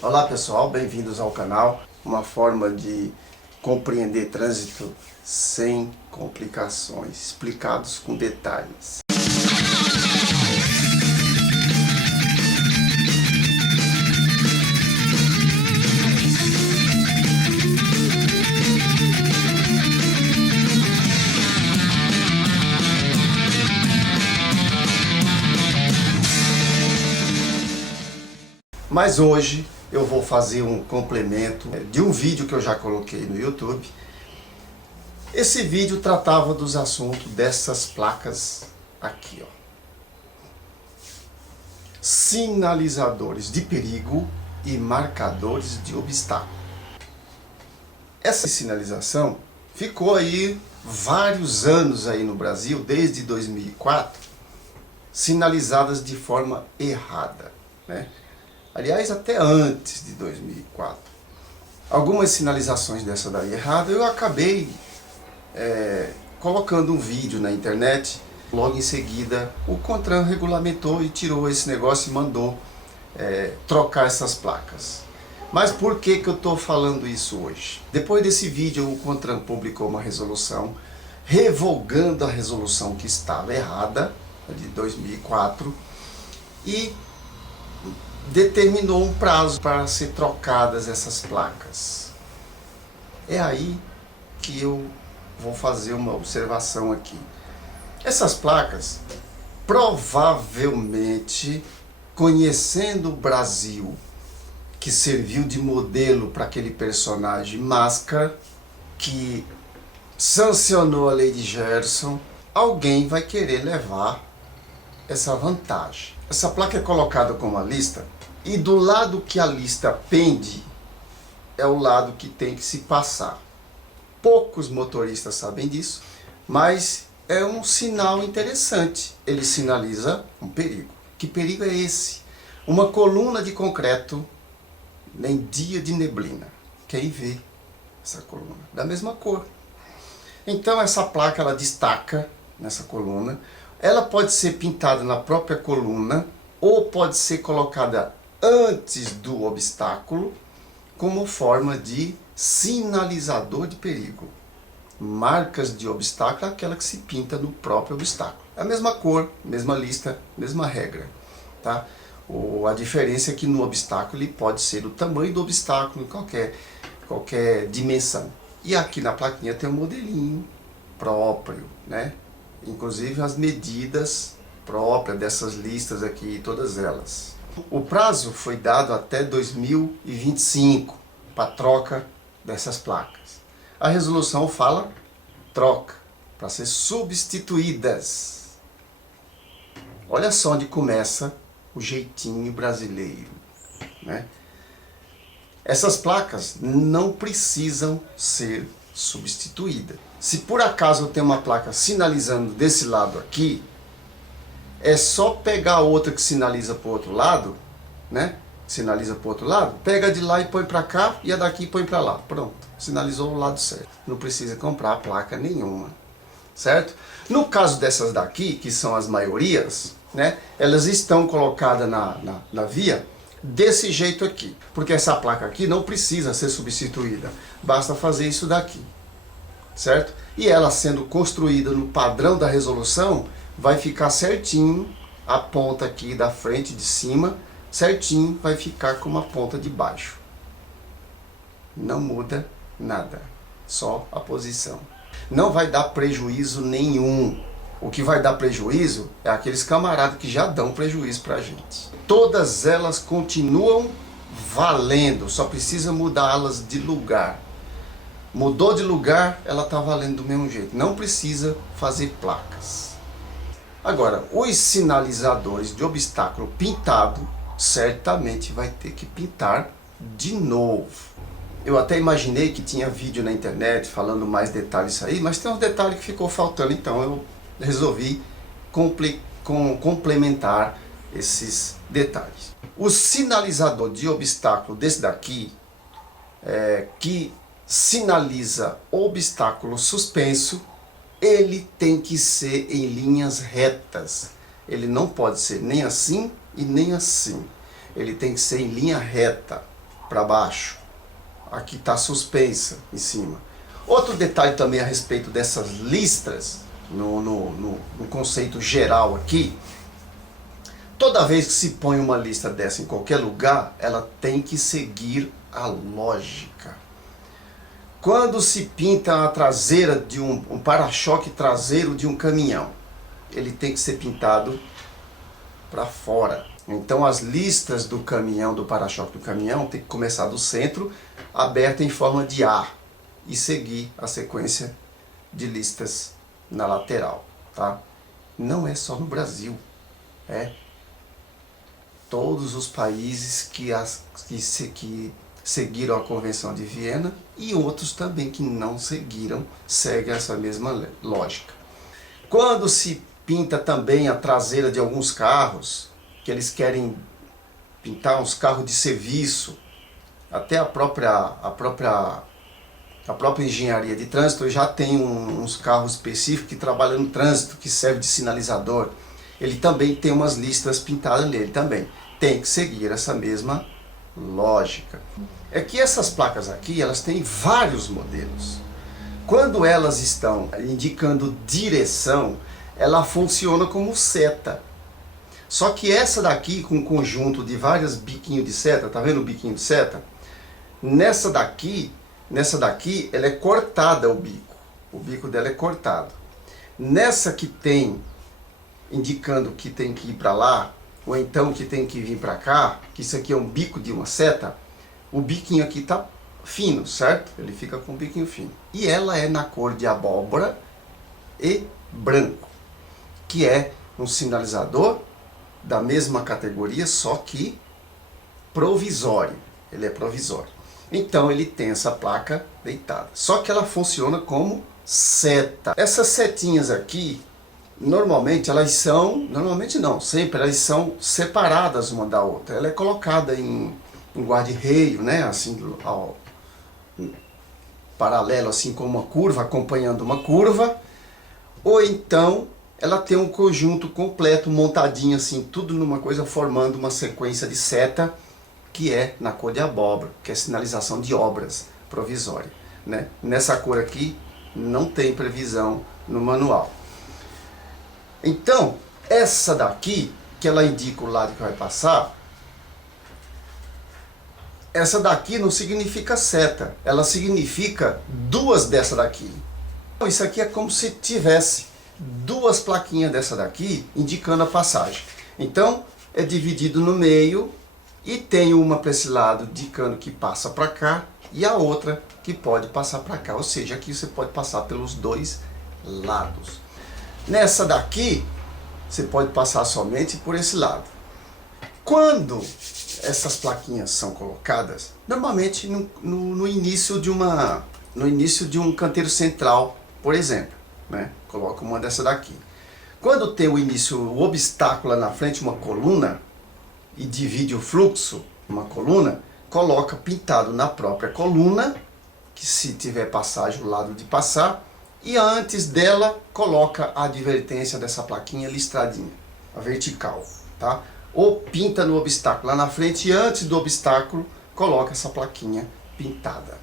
Olá pessoal, bem-vindos ao canal. Uma forma de compreender trânsito sem complicações, explicados com detalhes. Mas hoje eu vou fazer um complemento de um vídeo que eu já coloquei no YouTube. Esse vídeo tratava dos assuntos dessas placas aqui, ó. Sinalizadores de perigo e marcadores de obstáculo. Essa sinalização ficou aí vários anos aí no Brasil, desde 2004, sinalizadas de forma errada, né? Aliás, até antes de 2004. Algumas sinalizações dessa daí errada, eu acabei colocando um vídeo na internet. Logo em seguida, o CONTRAN regulamentou e tirou esse negócio e mandou trocar essas placas. Mas por que eu estou falando isso hoje? Depois desse vídeo, o CONTRAN publicou uma resolução revogando a resolução que estava errada, de 2004, e determinou um prazo para ser trocadas essas placas. É aí que eu vou fazer uma observação aqui. Essas placas, provavelmente, conhecendo o Brasil, que serviu de modelo para aquele personagem Máscara, que sancionou a lei de Gerson, alguém vai querer levar essa vantagem. Essa placa é colocada como a lista, e do lado que a lista pende, é o lado que tem que se passar. Poucos motoristas sabem disso, mas é um sinal interessante. Ele sinaliza um perigo. Que perigo é esse? Uma coluna de concreto em dia de neblina. Quem vê essa coluna? Da mesma cor. Então essa placa ela destaca nessa coluna. Ela pode ser pintada na própria coluna ou pode ser colocada antes do obstáculo como forma de sinalizador de perigo. Marcas de obstáculo é aquela que se pinta no próprio obstáculo. É a mesma cor, mesma lista, mesma regra. Tá? A diferença é que no obstáculo ele pode ser o tamanho do obstáculo em qualquer dimensão. E aqui na plaquinha tem um modelinho próprio, né? Inclusive as medidas próprias dessas listas aqui, todas elas. O prazo foi dado até 2025 para troca dessas placas. A resolução fala troca, para ser substituídas. Olha só onde começa o jeitinho brasileiro, né? Essas placas não precisam ser substituídas. Se por acaso eu tenho uma placa sinalizando desse lado aqui, é só pegar a outra que sinaliza para o outro lado, né? Sinaliza para o outro lado, pega de lá e põe para cá, e a daqui põe para lá. Pronto, sinalizou o lado certo. Não precisa comprar placa nenhuma, certo? No caso dessas daqui, que são as maiorias, né? Elas estão colocadas na via desse jeito aqui. Porque essa placa aqui não precisa ser substituída. Basta fazer isso daqui, certo? E ela sendo construída no padrão da resolução, vai ficar certinho a ponta aqui da frente de cima, certinho vai ficar como a ponta de baixo. Não muda nada, só a posição. Não vai dar prejuízo nenhum. O que vai dar prejuízo é aqueles camaradas que já dão prejuízo pra gente. Todas elas continuam valendo, só precisa mudá-las de lugar. Mudou de lugar, ela está valendo do mesmo jeito. Não precisa fazer placas. Agora, os sinalizadores de obstáculo pintado, certamente vai ter que pintar de novo. Eu até imaginei que tinha vídeo na internet falando mais detalhes isso aí, mas tem um detalhe que ficou faltando, então eu resolvi complementar esses detalhes. O sinalizador de obstáculo desse daqui, que sinaliza obstáculo suspenso, ele tem que ser em linhas retas. Ele não pode ser nem assim e nem assim. Ele tem que ser em linha reta. para baixo. Aqui está suspensa em cima. Outro detalhe também a respeito dessas listras, no conceito geral aqui, toda vez que se põe uma lista dessa em qualquer lugar, ela tem que seguir a lógica. Quando se pinta a traseira de um para-choque traseiro de um caminhão, ele tem que ser pintado para fora. Então as listas do caminhão, do para-choque do caminhão, tem que começar do centro, aberta em forma de A, e seguir a sequência de listas na lateral, tá? Não é só no Brasil, é todos os países que seguiram a Convenção de Viena e outros também que não seguiram, seguem essa mesma lógica. Quando se pinta também a traseira de alguns carros, que eles querem pintar uns carros de serviço, até a própria engenharia de trânsito já tem uns carros específicos que trabalham no trânsito, que servem de sinalizador. Ele também tem umas listas pintadas nele também. Tem que seguir essa mesma lógica. É que essas placas aqui, elas têm vários modelos. Quando elas estão indicando direção, ela funciona como seta. Só que essa daqui, com um conjunto de vários biquinhos de seta, tá vendo o biquinho de seta? Nessa daqui, ela é cortada o bico dela é cortado. Nessa que tem, indicando que tem que ir para lá, ou então que tem que vir para cá, que isso aqui é um bico de uma seta, o biquinho aqui tá fino, certo? Ele fica com o biquinho fino. E ela é na cor de abóbora e branco, que é um sinalizador da mesma categoria, só que provisório. Ele é provisório. Então ele tem essa placa deitada. Só que ela funciona como seta. Essas setinhas aqui, normalmente não, sempre elas são separadas uma da outra. Ela é colocada em guarda-reio, né? Assim, paralelo, assim como uma curva, acompanhando uma curva. Ou então ela tem um conjunto completo, montadinho assim, tudo numa coisa, formando uma sequência de seta, que é na cor de abóbora, que é sinalização de obras provisória, né? Nessa cor aqui não tem previsão no manual. Então, essa daqui, que ela indica o lado que vai passar, essa daqui não significa seta, ela significa duas dessa daqui. Isso aqui é como se tivesse duas plaquinhas dessa daqui indicando a passagem. Então, é dividido no meio e tem uma para esse lado indicando que passa para cá e a outra que pode passar para cá. Ou seja, aqui você pode passar pelos dois lados. Nessa daqui, você pode passar somente por esse lado. Quando essas plaquinhas são colocadas, normalmente no início de um canteiro central, por exemplo, né? Coloca uma dessa daqui. Quando tem o início, o obstáculo lá na frente, uma coluna, e divide o fluxo, uma coluna, coloca pintado na própria coluna, que se tiver passagem, o lado de passar, e antes dela coloca a advertência dessa plaquinha listradinha, a vertical, tá? Ou pinta no obstáculo lá na frente e antes do obstáculo coloca essa plaquinha pintada.